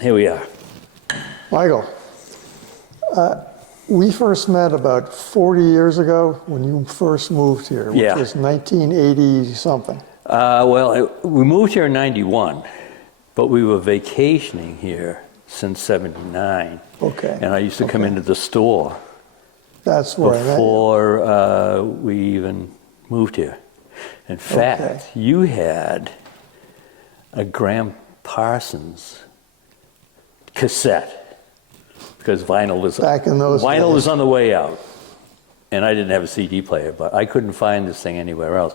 Here we are. Michael, we first met about 40 years ago when you first moved here, which was 1980 something. We moved here in 91, but we were vacationing here since 79. Okay. And I used to come into the store. That's where before we even moved here. In fact, you had a Graham Parsons cassette because vinyl was back in those vinyl days. was on the way out, and I didn't have a CD player, but I couldn't find this thing anywhere else.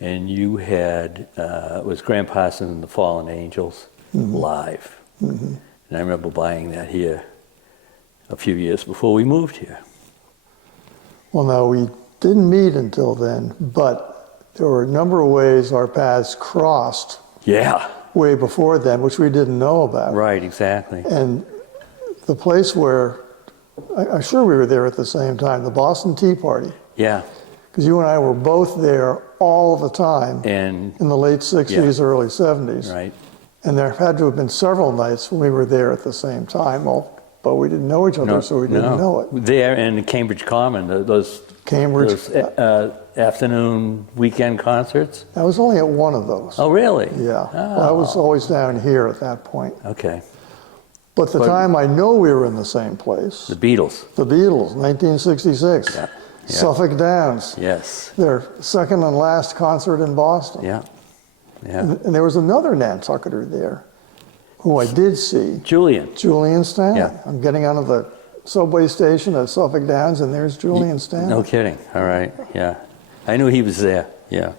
And you had it was Graham Parsons and the Fallen Angels live, and I remember buying that here a few years before we moved here. Well, no, we didn't meet until then, but there were a number of ways our paths crossed. Yeah. Way before then, which we didn't know about. Right, exactly. And the place where, I'm sure we were there at the same time, the Boston Tea Party. Yeah. Because you and I were both there all the time And in the late 60s, early 70s. right. And there had to have been several nights when we were there at the same time, but we didn't know each other, so we didn't know it. There in Cambridge Common, those afternoon weekend concerts. I was only at one of those. Oh, really? Yeah. Oh. Well, I was always down here at that point. Okay. But the time I know we were in the same place. The Beatles. The Beatles, 1966. Yeah. Suffolk Downs. Yes. Their second and last concert in Boston. Yeah. Yeah. And there was another Nantucketer there who I did see. Julian Stanley. Yeah. I'm getting onto the subway station at Suffolk Downs, and there's Julian Stanley. No kidding. All right. Yeah. I knew he was there. Yeah.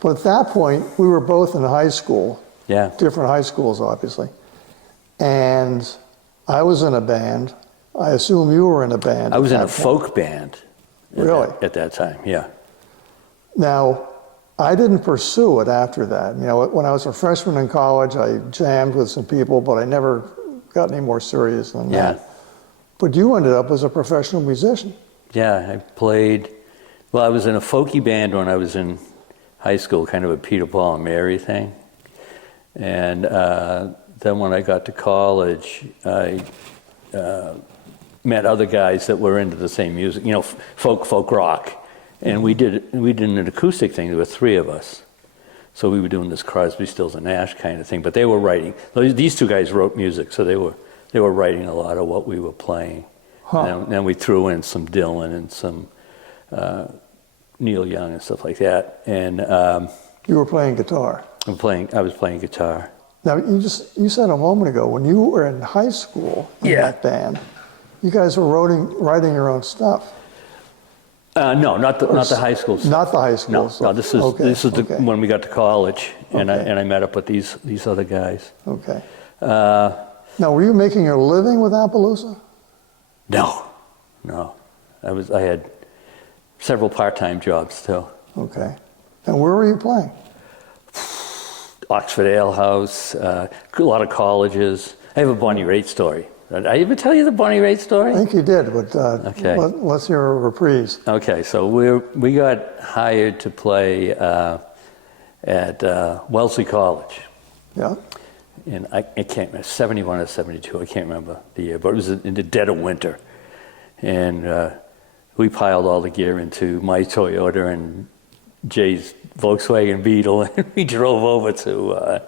But at that point, we were both in high school. Yeah. Different high schools, obviously. And I was in a band. I assume you were in a band. I was in a folk band. Really? At that time, yeah. Now, I didn't pursue it after that. You know, when I was a freshman in college, I jammed with some people, but I never got any more serious than that. But you ended up as a professional musician. Yeah, I played, well, I was in a folky band when I was in high school, kind of a Peter, Paul, and Mary thing. And then when I got to college, I met other guys that were into the same music, you know, folk rock. And we did an acoustic thing. There were three of us. So we were doing this Crosby, Stills, and Nash kind of thing. But they were writing. These two guys wrote music, so they were writing a lot of what we were playing. And then we threw in some Dylan and some Neil Young and stuff like that. And you were playing guitar. I was playing guitar. Now you said a moment ago when you were in high school in that band, you guys were writing your own stuff. No, not the high school stuff. Not the high school No, stuff. no, this is when we got to college, and I met up with these other guys. Okay. Now, were you making your living with Appaloosa? No. I had several part-time jobs too. Okay. And where were you playing? Oxford Ale House, a lot of colleges. I have a Bonnie Raitt story. Did I ever tell you the Bonnie Raitt story? I think you did, but let's hear a reprise. Okay, so we got hired to play at Wellesley College. Yeah. And I can't remember, 71 or 72, I can't remember the year, but it was in the dead of winter. And we piled all the gear into my Toyota and Jay's Volkswagen Beetle, and we drove over to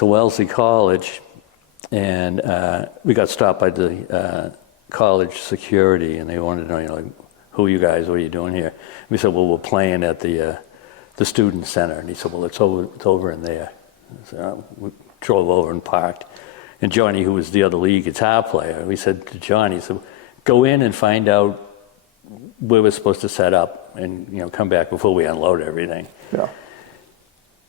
Wellesley College. And we got stopped by the college security, and they wanted to know, like, who are you guys? What are you doing here? And we said, well, we're playing at the student center. And he said, well, it's over in there. So we drove over and parked. And Johnny, who was the other lead guitar player, we said to Johnny, so go in and find out where we're supposed to set up, and come back before we unload everything. Yeah.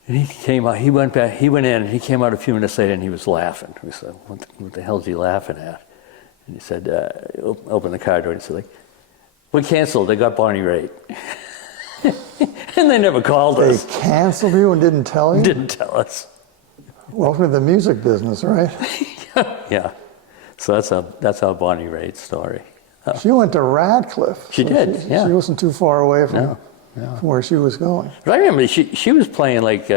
And he came out, he went in, and he came out a few minutes later, and he was laughing. We said, what the hell is he laughing at? And he said, open the car door, and he said, like, we canceled, they got Bonnie Raitt. And they never called us. They canceled you and didn't tell you? Didn't tell us. Welcome to the music business, right? Yeah. So that's our Bonnie Raitt story. She went to Radcliffe. She did, yeah. She wasn't too far away from where she was going. But I remember she was playing like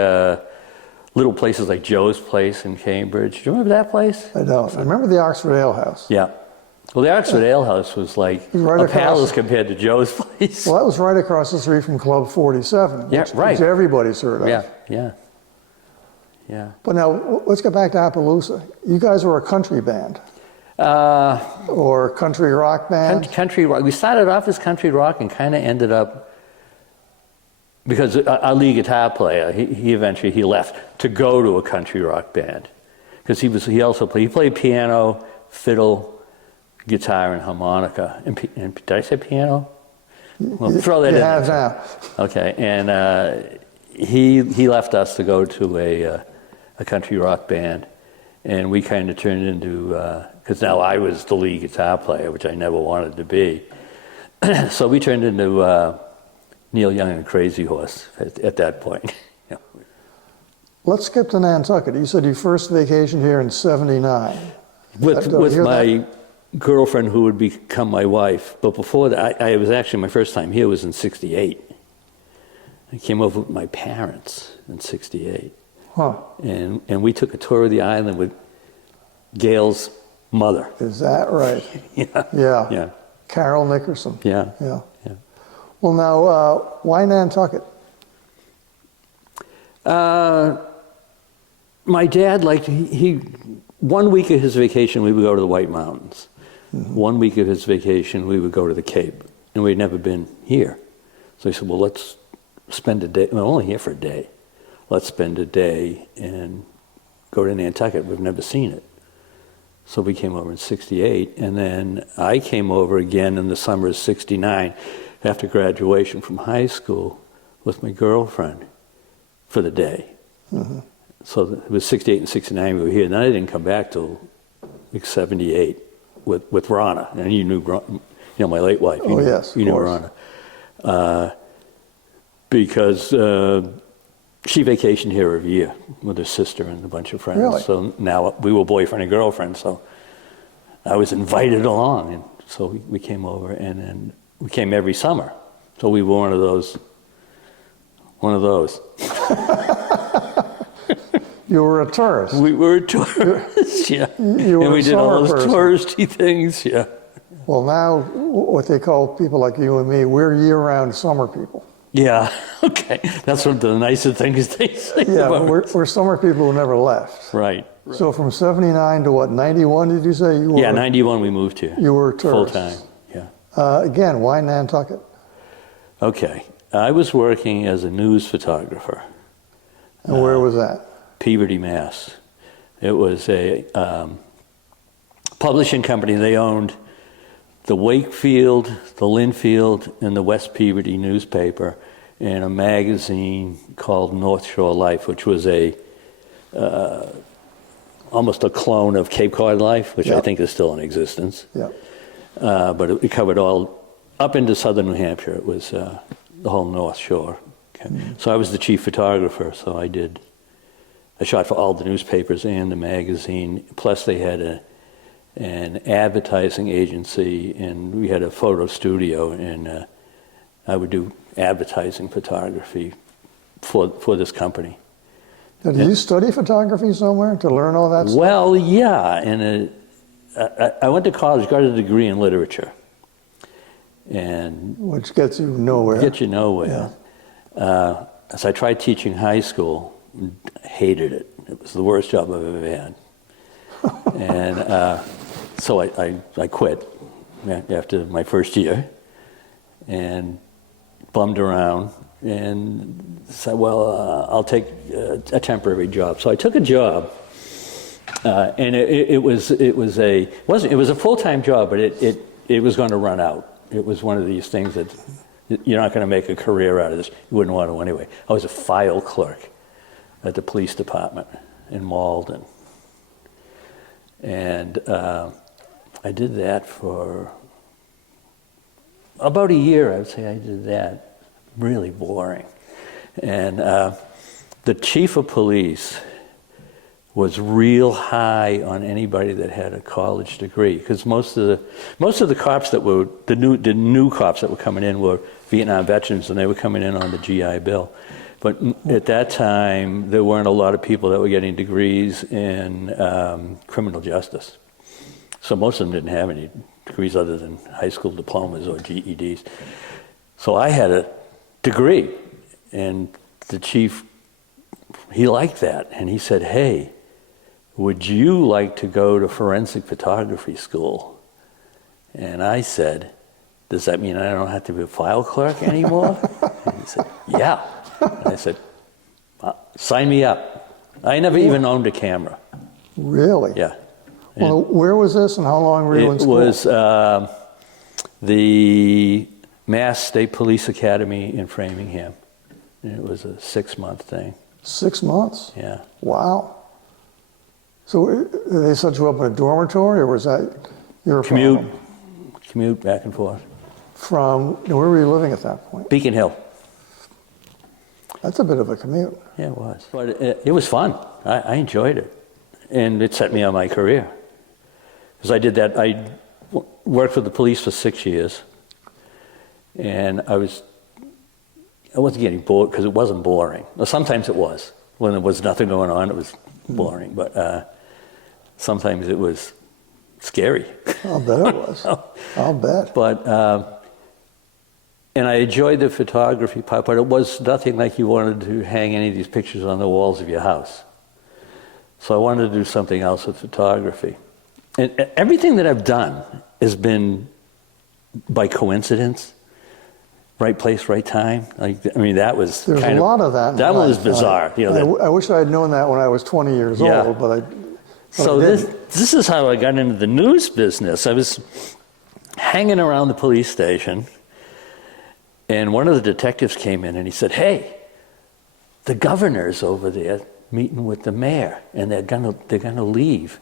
little places like Joe's Place in Cambridge. Do you remember that place? I don't. I remember the Oxford Ale House. Yeah. Well, the Oxford Ale House was like Right a across- palace compared to Joe's Place. Well, that was right across the street from Club 47, Yeah, which, right. which everybody's heard of. Yeah. But now, let's get back to Appaloosa. You guys were a country band or country rock band? Country rock. We started off as country rock and kind of ended up, because our lead guitar player, he eventually left to go to a country rock band, because he played piano, fiddle, guitar, and harmonica. And did I say piano? Well, throw that you in. have there. now. Okay, and he left us to go to a country rock band, and we kind of turned into, because now I was the lead guitar player, which I never wanted to be. So we turned into Neil Young and Crazy Horse at that point. Yeah. Let's skip to Nantucket. You said you first vacationed here in '79. With my girlfriend who would become my wife. But before that, I was actually, my first time here was in '68. I came over with my parents in '68. Huh. And we took a tour of the island with Gail's mother. Is that right? Yeah. Yeah. Carol Nickerson. Yeah. Yeah. Well, now, why Nantucket? My dad, he 1 week of his vacation, we would go to the White Mountains. Mm-hmm. 1 week of his vacation, we would go to the Cape. And we'd never been here. So he said, well, let's spend a day. We're only here for a day. Let's spend a day and go to Nantucket. We've never seen it. So we came over in '68. And then I came over again in the summer of '69 after graduation from high school with my girlfriend for the day. Mm-hmm. So it was '68 and '69 we were here. And then I didn't come back till like '78 with Rana. And you knew Rana, my late wife. Yes. You knew Rana. Because she vacationed here every year with her sister and a bunch of friends. Really? So now we were boyfriend and girlfriend. So I was invited along. And so we came over, and then we came every summer. So we were one of those. You were a tourist. We were tourists, yeah. You were and we a did all summer those person. touristy things, yeah. Well, now, what they call people like you and me, we're year-round summer people. Yeah, okay. That's one of the nicer things they say Yeah, about but we're summer people who never left. Right. So from '79 to what, '91, did you say? You were, Yeah, '91 we moved here. You were a tourist. Full time, yeah. Again, why Nantucket? Okay. I was working as a news photographer. And where was that? Peabody, Mass. It was a publishing company. They owned the Wakefield, the Linfield, and the West Peabody newspaper, and a magazine called North Shore Life, which was almost a clone of Cape Cod Life, which I think is still in existence. Yeah. But it covered all up into southern New Hampshire. It was the whole North Shore. Okay. Mm-hmm. So I was the chief photographer. So I shot for all the newspapers and the magazine. Plus, they had an advertising agency, and we had a photo studio, and I would do advertising photography for this company. Now, did you study photography somewhere to learn all that stuff? Well, yeah, and I went to college, got a degree in literature, and which gets you nowhere. Get you nowhere. Yeah. So I tried teaching high school, hated it. It was the worst job I've ever had. And so I quit after my first year and bummed around and said, well, I'll take a temporary job. So I took a job, and it was a full-time job, but it was going to run out. It was one of these things that you're not going to make a career out of this. You wouldn't want to anyway. I was a file clerk at the police department in Malden. And I did that for about a year. I would say I did that. Really boring. And the chief of police was real high on anybody that had a college degree, because most of the cops that were the new cops that were coming in were Vietnam veterans, and they were coming in on the GI Bill. But at that time, there weren't a lot of people that were getting degrees in criminal justice. So most of them didn't have any degrees other than high school diplomas or GEDs. So I had a degree, and the chief, he liked that. And he said, hey, would you like to go to forensic photography school? And I said, does that mean I don't have to be a file clerk anymore? And he said, yeah. And I said, sign me up. I never even owned a camera. Really? Yeah. Well, where was this and how long were you in school? It was the Mass State Police Academy in Framingham. And it was a 6-month thing. 6 months? Yeah. Wow. So they set you up in a dormitory, or was that your Commute back and forth. From, where were you living at that point? Beacon Hill. That's a bit of a commute. Yeah, it was. But it was fun. I enjoyed it. And it set me on my career. Because I did that. I worked with the police for 6 years. And I wasn't getting bored because it wasn't boring. Well, sometimes it was. When there was nothing going on, it was boring. But sometimes it was scary. I'll bet it was. I'll bet. But, and I enjoyed the photography part, but it was nothing like you wanted to hang any of these pictures on the walls of your house. So I wanted to do something else with photography. And everything that I've done has been by coincidence. Right place, right time. That was There's a lot of that. That was bizarre. I wish I had known that when I was 20 years old, but So this is how I got into the news business. I was hanging around the police station, and one of the detectives came in and he said, hey, the governor's over there meeting with the mayor, and they're gonna leave.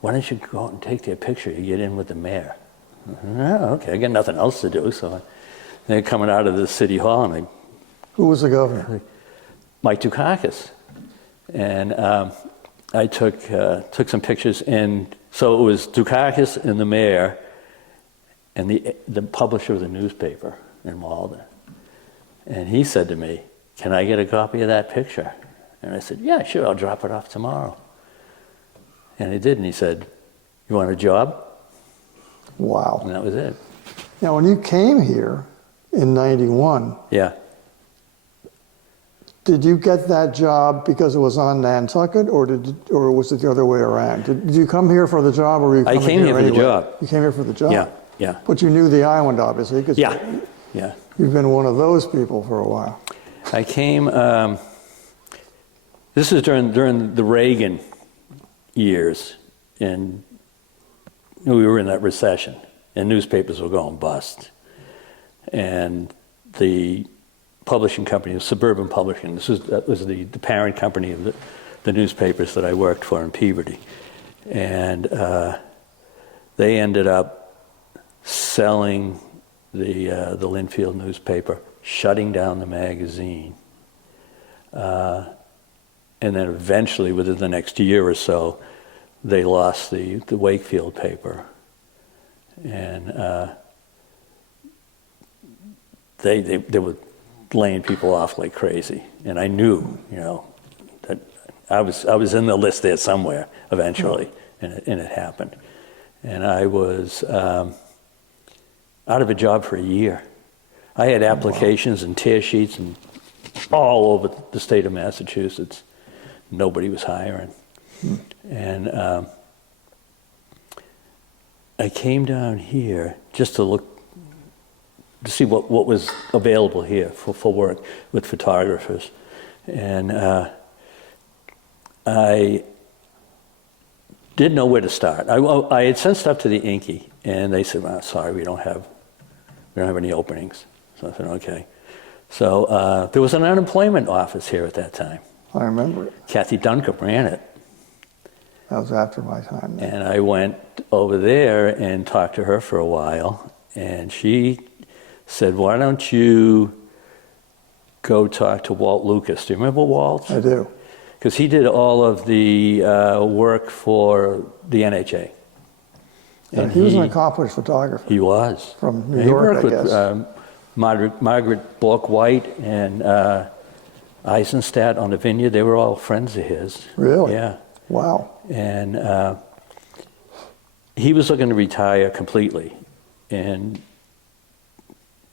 Why don't you go out and take their picture? You get in with the mayor. Oh, okay, I got nothing else to do, so they're coming out of the city hall, and who was the governor? Mike Dukakis. And I took some pictures, and so it was Dukakis and the mayor and the publisher of the newspaper in Malden. And he said to me, can I get a copy of that picture? And I said, yeah, sure, I'll drop it off tomorrow. And he did, and he said, you want a job? Wow. And that was it. Now, when you came here in 91, yeah. Did you get that job because it was on Nantucket, or was it the other way around? Did you come here for the job, or were you coming I came here for anyway? the job. You came here for the job? Yeah, yeah. But you knew the island, obviously, because yeah. You've been one of those people for a while. I came, this was during the Reagan years, and we were in that recession, and newspapers were going bust. And the publishing company, Suburban Publishing, that was the parent company of the newspapers that I worked for in Peabody. And they ended up selling the Linfield newspaper, shutting down the magazine. And then eventually, within the next year or so, they lost the Wakefield paper. And they were laying people off like crazy. And I knew, that I was in the list there somewhere eventually, and it happened. And I was out of a job for a year. I had applications and tear sheets and all over the state of Massachusetts. Nobody was hiring. And I came down here just to see what was available here for work with photographers. And I didn't know where to start. I had sent stuff to the Inky, and they said, well, sorry, we don't have any openings. So I said, okay. So there was an unemployment office here at that time. I remember it. Kathy Duncombe ran it. That was after my time. And I went over there and talked to her for a while, and she said, why don't you go talk to Walt Lucas? Do you remember Walt? I do. Because he did all of the work for the NHA. And he was an accomplished photographer. He was. From New York, I guess. He worked with Margaret Bloch White and Eisenstadt on the vineyard. They were all friends of his. Really? Yeah. Wow. And he was looking to retire completely. And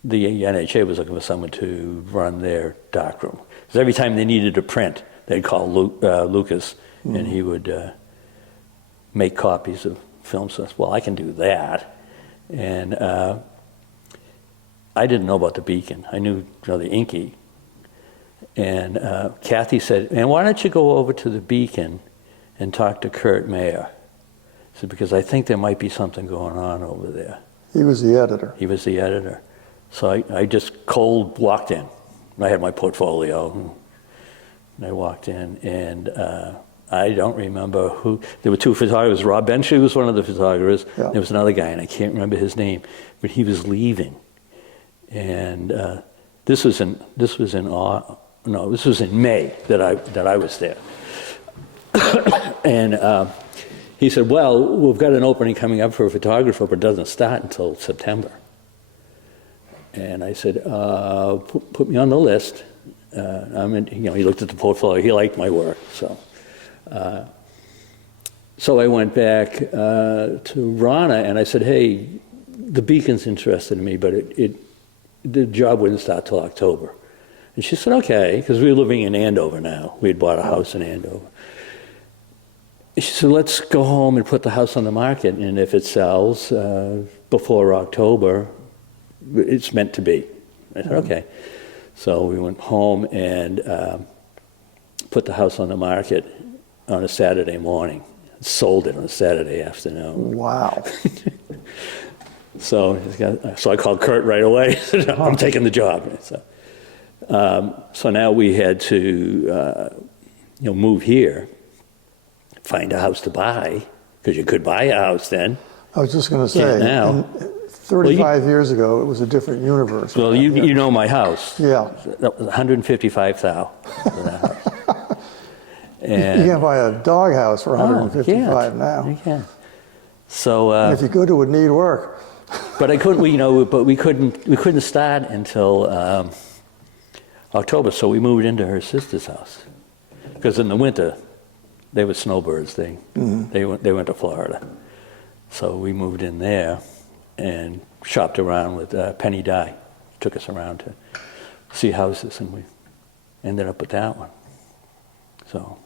the NHA was looking for someone to run their darkroom. Because every time they needed a print, they'd call Lucas, and he would make copies of films. So I said, well, I can do that. And I didn't know about the Beacon. I knew the Inky. And Kathy said, and why don't you go over to the Beacon and talk to Kurt Mayer? I said, because I think there might be something going on over there. He was the editor. He was the editor. So I just cold walked in. I had my portfolio. And I walked in, and I don't remember who. There were two photographers. Rob Benchley was one of the photographers. Yeah. There was another guy, and I can't remember his name, but he was leaving. And this was in May that I was there. And he said, well, we've got an opening coming up for a photographer, but it doesn't start until September. And I said, put me on the list. He looked at the portfolio. He liked my work. So I went back to Rana, and I said, hey, the Beacon's interested in me, but the job wouldn't start till October. And she said, okay, because we were living in Andover now. We had bought a house in Andover. She said, let's go home and put the house on the market, and if it sells before October, it's meant to be. I said, okay. So we went home and put the house on the market on a Saturday morning. Sold it on a Saturday afternoon. Wow. So I called Kurt right away. I'm taking the job. So now we had to move here, find a house to buy, because you could buy a house then. I was just going to say, now. 35 years ago, it was a different universe. Well, you know my house. Yeah. That was $155,000 for that house. And you can't buy a dog house for $155 now. You can. So and if you could, it would need work. But I couldn't. We couldn't start until October. So we moved into her sister's house, because in the winter they were snowbirds. They went to Florida. So we moved in there and shopped around with Penny Dye. Took us around to see houses, and we ended up with that one. So,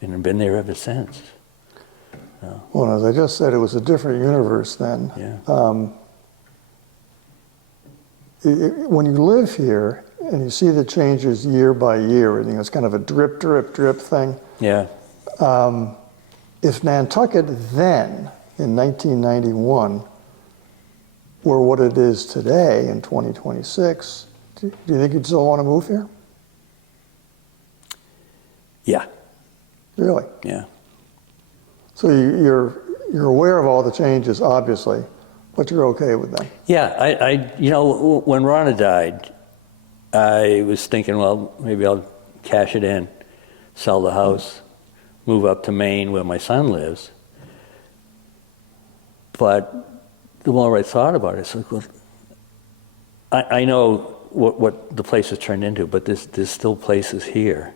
and I've been there ever since. Well, as I just said, it was a different universe then. Yeah. When you live here and you see the changes year by year, it's kind of a drip, drip, drip thing. Yeah. If Nantucket then, in 1991, were what it is today in 2026, do you think you'd still want to move here? Yeah. Really? Yeah. So you're aware of all the changes, obviously, but you're okay with them. Yeah. I when Rhonda died, I was thinking, well, maybe I'll cash it in, sell the house, move up to Maine where my son lives. But the more I thought about it, it's like, well, I know what the place has turned into, but there's still places here.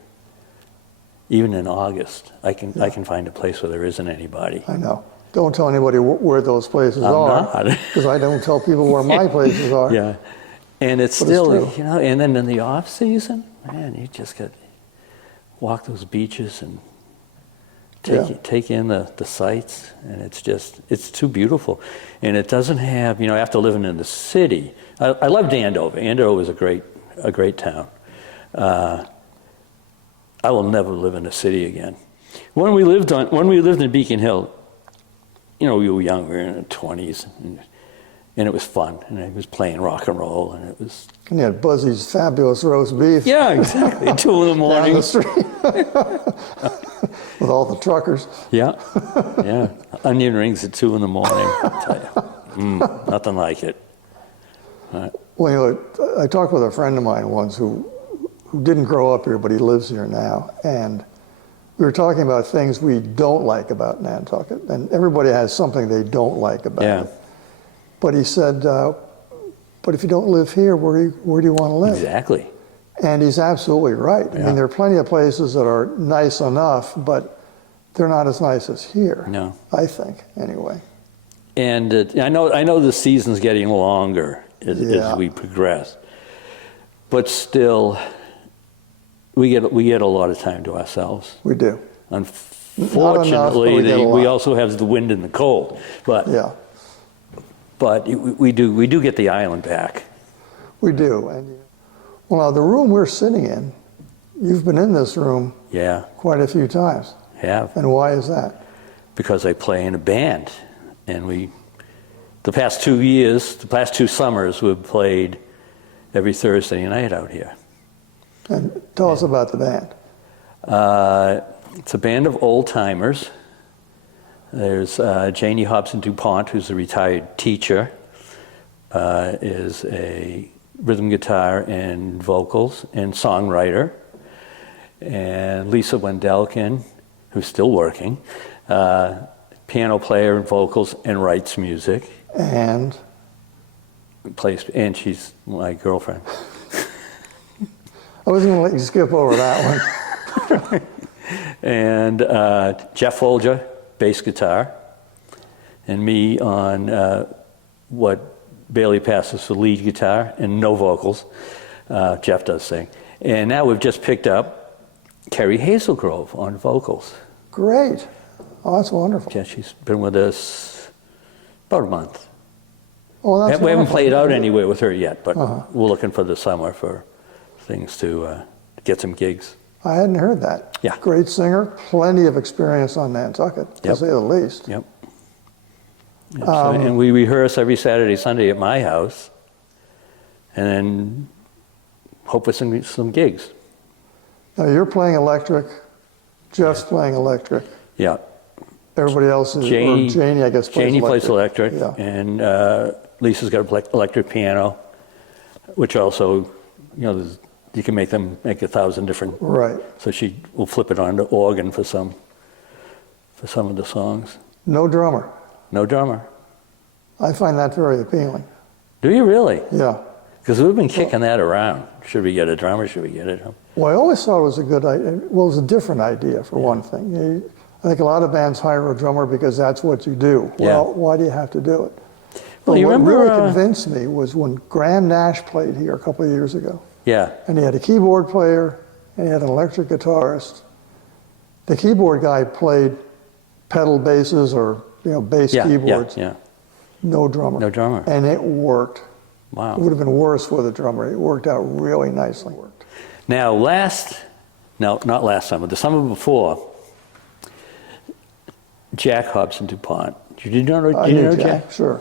Even in August, I can find a place where there isn't anybody. I know. Don't tell anybody where those places are, because I don't tell people where my places are. Yeah, and it's still, and then in the off season, man, you just got to walk those beaches and take in the sights, and it's too beautiful. And it doesn't have, after living in the city, I loved Andover. Andover was a great town. I will never live in a city again. When we lived in Beacon Hill, we were young, we were in our 20s, and it was fun, and I was playing rock and roll, and it was... And you had Buzzy's fabulous roast beef. Yeah, exactly, 2 in the morning. Down the street. With all the truckers. Yeah, yeah. Onion rings at 2 in the morning, I'll tell you. Nothing like it. Right. Well, I talked with a friend of mine once who didn't grow up here, but he lives here now, and we were talking about things we don't like about Nantucket, and everybody has something they don't like about it. But he said, but if you don't live here, where do you want to live? Exactly. And he's absolutely right. I Yeah. mean, there are plenty of places that are nice enough, but they're not as nice as here. No. I think, anyway. And I know the season's getting longer as Yeah. we progress, but still, we get a lot of time to ourselves. We do. Unfortunately, we get a we lot. also have the wind and the cold, but Yeah, we do get the island back. we do. And well, now the room we're sitting in, you've been in this room Yeah, quite a few times. have. And why is that? Because I play in a band, and the past 2 summers, we've played every Thursday night out here. And tell us about the band. It's a band of old timers. There's Janie Hobson DuPont, who's a retired teacher, is a rhythm guitar and vocals and songwriter, and Lisa Wendelkin, who's still working, piano player and vocals and writes music. And And she's my girlfriend. I was going to let you skip over that one. And Jeff Folger, bass guitar, and me on what Bailey passes for lead guitar and no vocals. Jeff does sing. And now we've just picked up Kerry Hazelgrove on vocals. Great. Oh, that's wonderful. Yeah, she's been with us about a month. Oh, that's We haven't wonderful. played out anywhere with her yet, but Uh-huh. we're looking for the summer for things to get some gigs. I hadn't heard that. Yeah. Great singer, plenty of experience on Nantucket, to Yep. say the least. Yep. Yep, and we rehearse every Saturday, Sunday at my house, and then hope for some gigs. Now, you're playing electric, Jeff's playing electric. Yeah. Everybody else is, Janie, or Janie, I guess, plays Janie electric. plays electric, Yeah. and Lisa's got an electric piano, which also, you can make 1,000 different. Right. So she will flip it onto organ for some of the songs. No drummer. No drummer. I find that very appealing. Do you really? Yeah. Because we've been kicking that around. Should we get a drummer? Should we get a drummer? Well, I always thought it was a good idea. Well, it was a different idea, for one thing. I think a lot of bands hire a drummer because that's what you do. Yeah. Well, why do you have to do it? Well, But you what remember, really convinced me was when Graham Nash played here a couple of years ago. Yeah. And he had a keyboard player, and he had an electric guitarist. The keyboard guy played pedal basses or bass keyboards. Yeah. No drummer. No drummer. And it worked. Wow. It would have been worse with a drummer. It worked out really nicely. Now, not last summer, the summer before, Jack Hobson DuPont. Did you know Jack? Sure.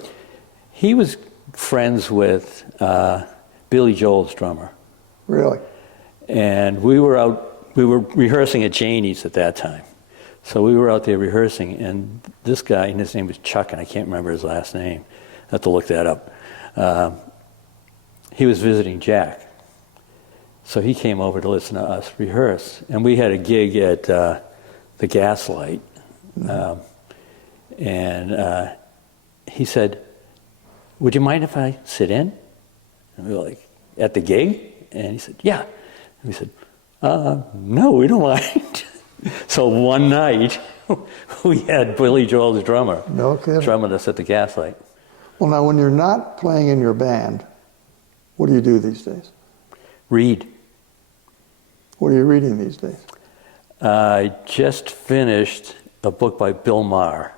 He was friends with Billy Joel's drummer. Really? And we were rehearsing at Janie's at that time. So we were out there rehearsing, and this guy, and his name was Chuck, and I can't remember his last name. I have to look that up. He was visiting Jack. So he came over to listen to us rehearse. And we had a gig at the Gaslight. And he said, "Would you mind if I sit in?" And we were like, "At the gig?" And he said, "Yeah." And we said, "No, we don't mind." So one night, we had Billy Joel's drummer No kidding. drumming us at the Gaslight. Well, now, when you're not playing in your band, what do you do these days? Read. What are you reading these days? I just finished a book by Bill Maher.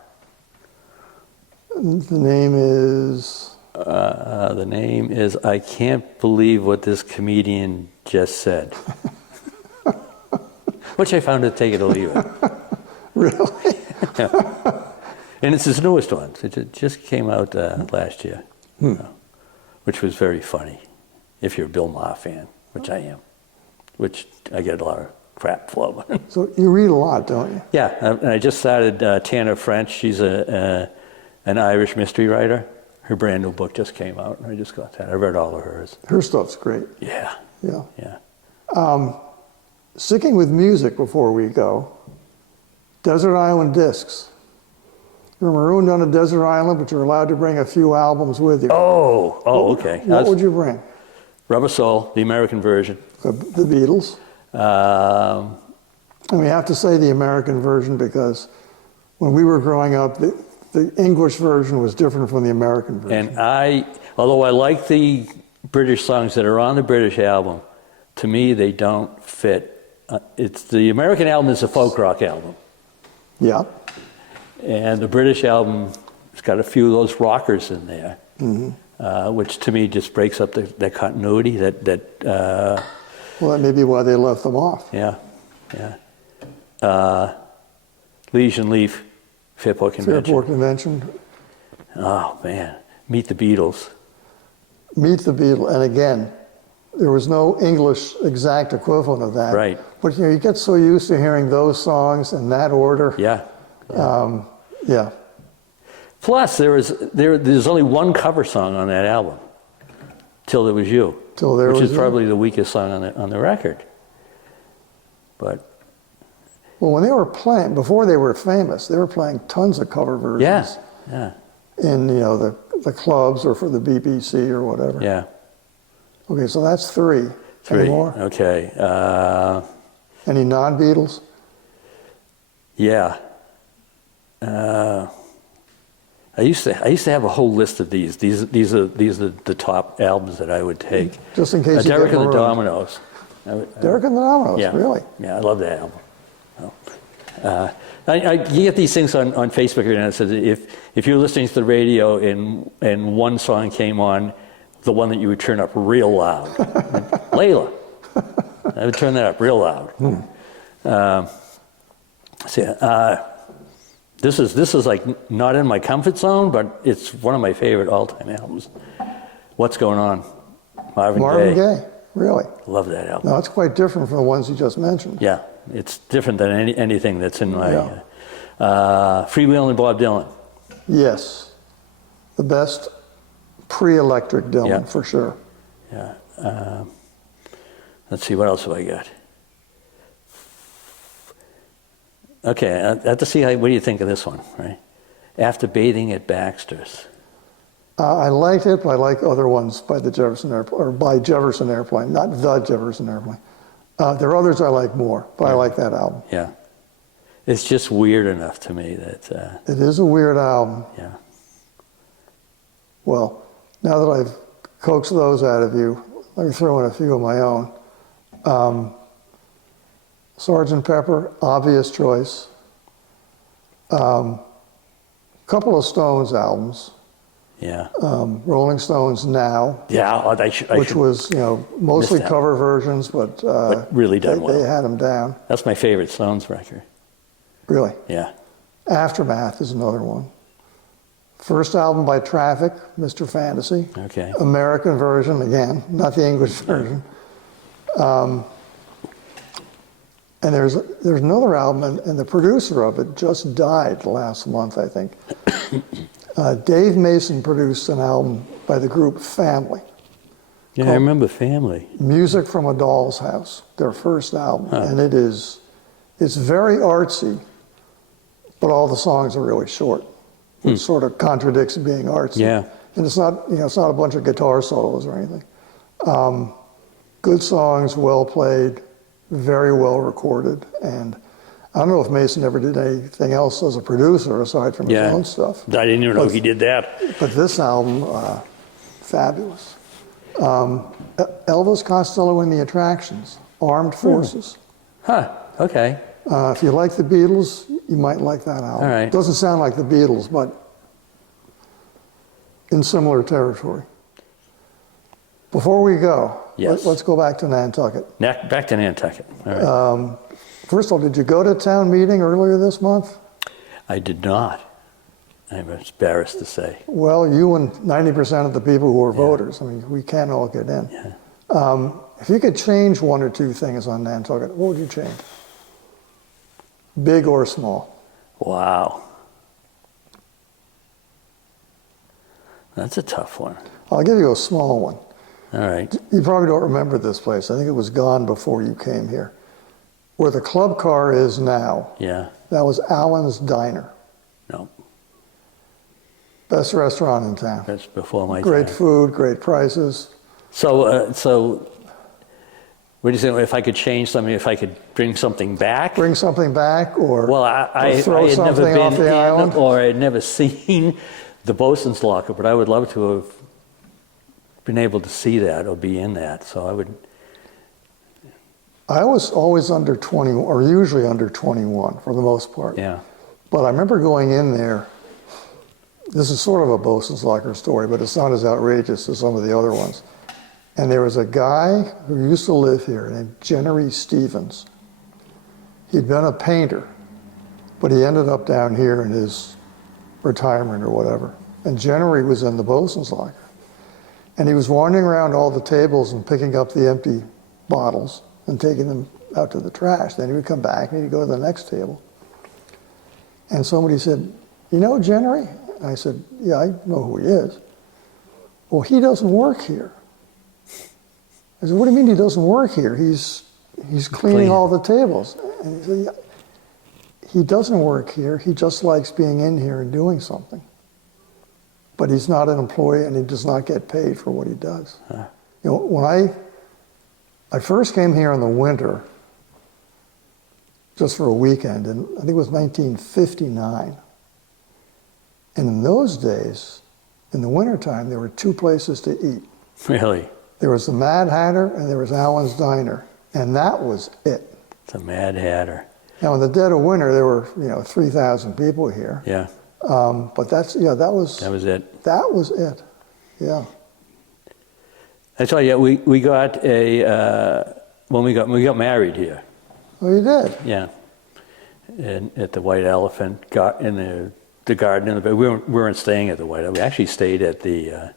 The name is... The name is I Can't Believe What This Comedian Just Said. Which I found to take it or leave it. Really? Yeah. And it's his newest one. It just came out last year, which was very funny, if you're a Bill Maher fan, which I am, which I get a lot of crap for. So you read a lot, don't you? Yeah, and I just started Tana French. She's an Irish mystery writer. Her brand new book just came out, and I just got that. I read all of hers. Her stuff's great. Yeah, Yeah. yeah. Sticking with music before we go, Desert Island Discs. You're marooned on a desert island, but you're allowed to bring a few albums with you. Oh, okay. What would you bring? Rubber Soul, the American version. The Beatles. And we have to say the American version because when we were growing up, the English version was different from the American version. And although I like the British songs that are on the British album, to me they don't fit. The American album is a folk rock album. Yeah. And the British album has got a few of those rockers in there, which to me just breaks up that continuity. Well, that may be why they left them off. Yeah, yeah. Legion Leaf, Fairport Convention. Fairport Convention. Oh, man. Meet the Beatles. Meet the Beatles. And again, there was no English exact equivalent of that. Right. But you get so used to hearing those songs in that order. Yeah. Yeah. Plus, there's only one cover song on that album, Till There Was You, which is probably the weakest song on the record. But well, when they were playing, before they were famous, they were playing tons of cover versions. Yeah. In the clubs or for the BBC or whatever. Yeah. Okay, so that's three. Any more? Okay. Any non-Beatles? Yeah. I used to have a whole list of these. These are the top albums that I would take. Just in case you Derek get and the marooned. Dominoes. Derek and the Dominoes, Yeah. really? Yeah, I love that album. You get these things on Facebook, and it says if you're listening to the radio and one song came on, the one that you would turn up real loud, Layla, I would turn that up real loud. This is like not in my comfort zone, but it's one of my favorite all-time albums. What's Going On? Marvin Gaye, really? Love that album. No, it's quite different from the ones you just mentioned. Yeah, it's different than anything that's in my Freewheeling Bob Dylan. Yes, the best pre-electric Dylan for sure. Yeah. Let's see, what else have I got? Okay, I have to see what do you think of this one, right? After Bathing at Baxter's. I liked it, but I like other ones by the Jefferson Airplane, or by Jefferson Airplane, not the Jefferson Airplane. There are others I like more, but I like that album. Yeah. It's just weird enough to me that... It is a weird album. Yeah. Well, now that I've coaxed those out of you, let me throw in a few of my own. Sgt. Pepper, obvious choice. Couple of Stones albums. Yeah. Rolling Stones Now. Yeah, which was, mostly cover versions, but really done well. They had them down. That's my favorite Stones record. Really? Yeah. Aftermath is another one. First album by Traffic, Mr. Fantasy. Okay. American version, again, not the English version. And there's another album, and the producer of it just died last month, I think. Dave Mason produced an album by the group Family. Yeah, I remember Family. Music from a Doll's House, their first album. And it's very artsy, but all the songs are really short, which sort of contradicts being artsy. Yeah. And it's not a bunch of guitar solos or anything. Good songs, well played, very well recorded, and I don't know if Mason ever did anything else as a producer aside from his own stuff. I didn't even know he did that. But this album, fabulous. Elvis Costello and the Attractions, Armed Forces. Huh, okay. If you like the Beatles, you might like that album. All right. Doesn't sound like the Beatles, but in similar territory. Before we go, let's go back to Nantucket. Back to Nantucket. All right. First of all, did you go to town meeting earlier this month? I did not. I'm embarrassed to say. Well, you and 90% of the people who are voters. I mean, we can't all get in. Yeah. If you could change one or two things on Nantucket, what would you change? Big or small? Wow. That's a tough one. I'll give you a small one. All right. You probably don't remember this place. I think it was gone before you came here. Where the club car is now, that was Allen's Diner. No. Best restaurant in town. That's before my Great time. food, great prices. So what do you say, if I could change something, if I could bring something back? Bring something back, or, Well, or I throw had never something been off the island? or I had never seen the bosun's locker, but I would love to have been able to see that or be in that. So I would. I was always under 21, or usually under 21 for the most part. Yeah. But I remember going in there. This is sort of a bosun's locker story, but it's not as outrageous as some of the other ones. And there was a guy who used to live here named Jennery Stevens. He'd been a painter, but he ended up down here in his retirement or whatever. And Jennery was in the bosun's locker. And he was wandering around all the tables and picking up the empty bottles and taking them out to the trash. Then he would come back and he'd go to the next table. And somebody said, "You know Jennery?" And I said, "Yeah, I know who he is." "Well, he doesn't work here." I said, "What do you mean he doesn't work here? He's cleaning all the tables." And he said, "Yeah, he doesn't work here. He just likes being in here and doing something. But he's not an employee and he does not get paid for what he does." Huh. You know, when I first came here in the winter, just for a weekend, and I think it was 1959. And in those days, in the wintertime, there were two places to eat. Really? There was the Mad Hatter and there was Allen's Diner, and that was it. It's a Mad Hatter. Now, in the dead of winter, there were 3,000 people here. Yeah. But that was it. That was it. Yeah. I tell you, we got when we got married here. Oh, you did? Yeah. And at the White Elephant, in the garden in the bay. We weren't staying at the White Elephant. We actually stayed at the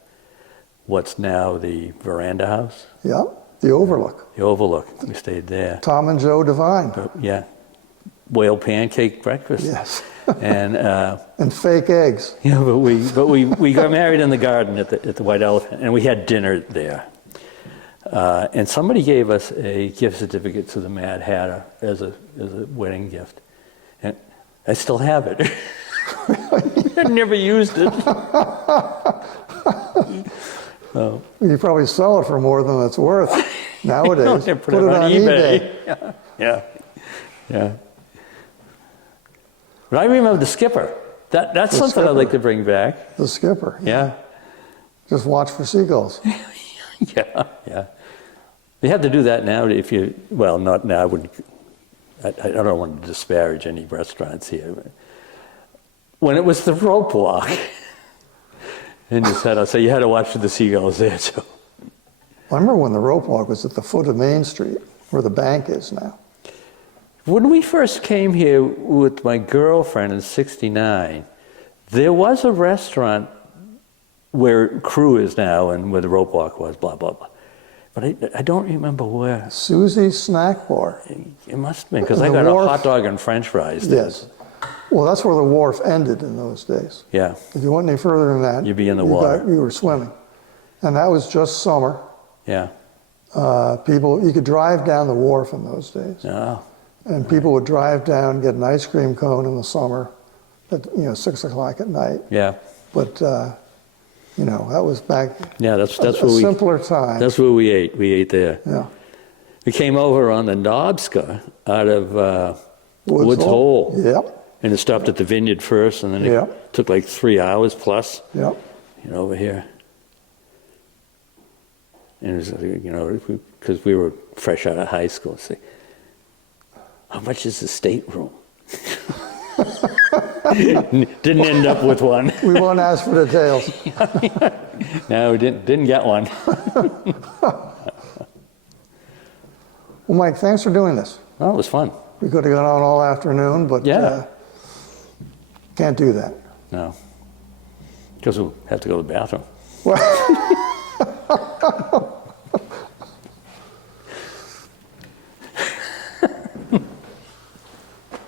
what's now the Veranda House. Yeah. The Overlook. The Overlook. We stayed there. Tom and Joe Devine. But, yeah. Whale pancake breakfast. Yes. And and fake eggs. Yeah, but we got married in the garden at the White Elephant, and we had dinner there. And somebody gave us a gift certificate to the Mad Hatter as a wedding gift, and I still have it. I never used it. So, You probably sell it for more than it's worth nowadays. Put it on eBay. Yeah. But I remember the skipper. That's something I'd like to bring back. The skipper. Yeah. Just watch for seagulls. Yeah. You have to do that now not now. I don't want to disparage any restaurants here. But when it was the rope walk in the setup, so you had to watch for the seagulls there too. I remember when the rope walk was at the foot of Main Street, where the bank is now. When we first came here with my girlfriend in '69, there was a restaurant where Crew is now and where the rope walk was, blah, blah, blah. But I don't remember where. Susie's Snack Bar. It must have been, because I got a hot dog and French fries there. Yes. Well, that's where the wharf ended in those days. Yeah. If you went any further than that, you'd be in the water. You were swimming. And that was just summer. Yeah. You could drive down the wharf in those days. Oh. And people would drive down, get an ice cream cone in the summer at 6 o'clock at night. Yeah. But that was back. Yeah, that's a where simpler time. That's where we ate. We ate there. Yeah. We came over on the Knobska out of Woods Hole. Yep. And it stopped at the Vineyard first, and then it took like 3 hours plus. Yep. Over here. And it was, because we were fresh out of high school. Say, how much is the stateroom? Didn't end up with one. We won't ask for details. No, we didn't get one. Well, Mike, thanks for doing this. Well, it was fun. We could have gone on all afternoon, but can't do that. No. Because we'll have to go to the bathroom. Well,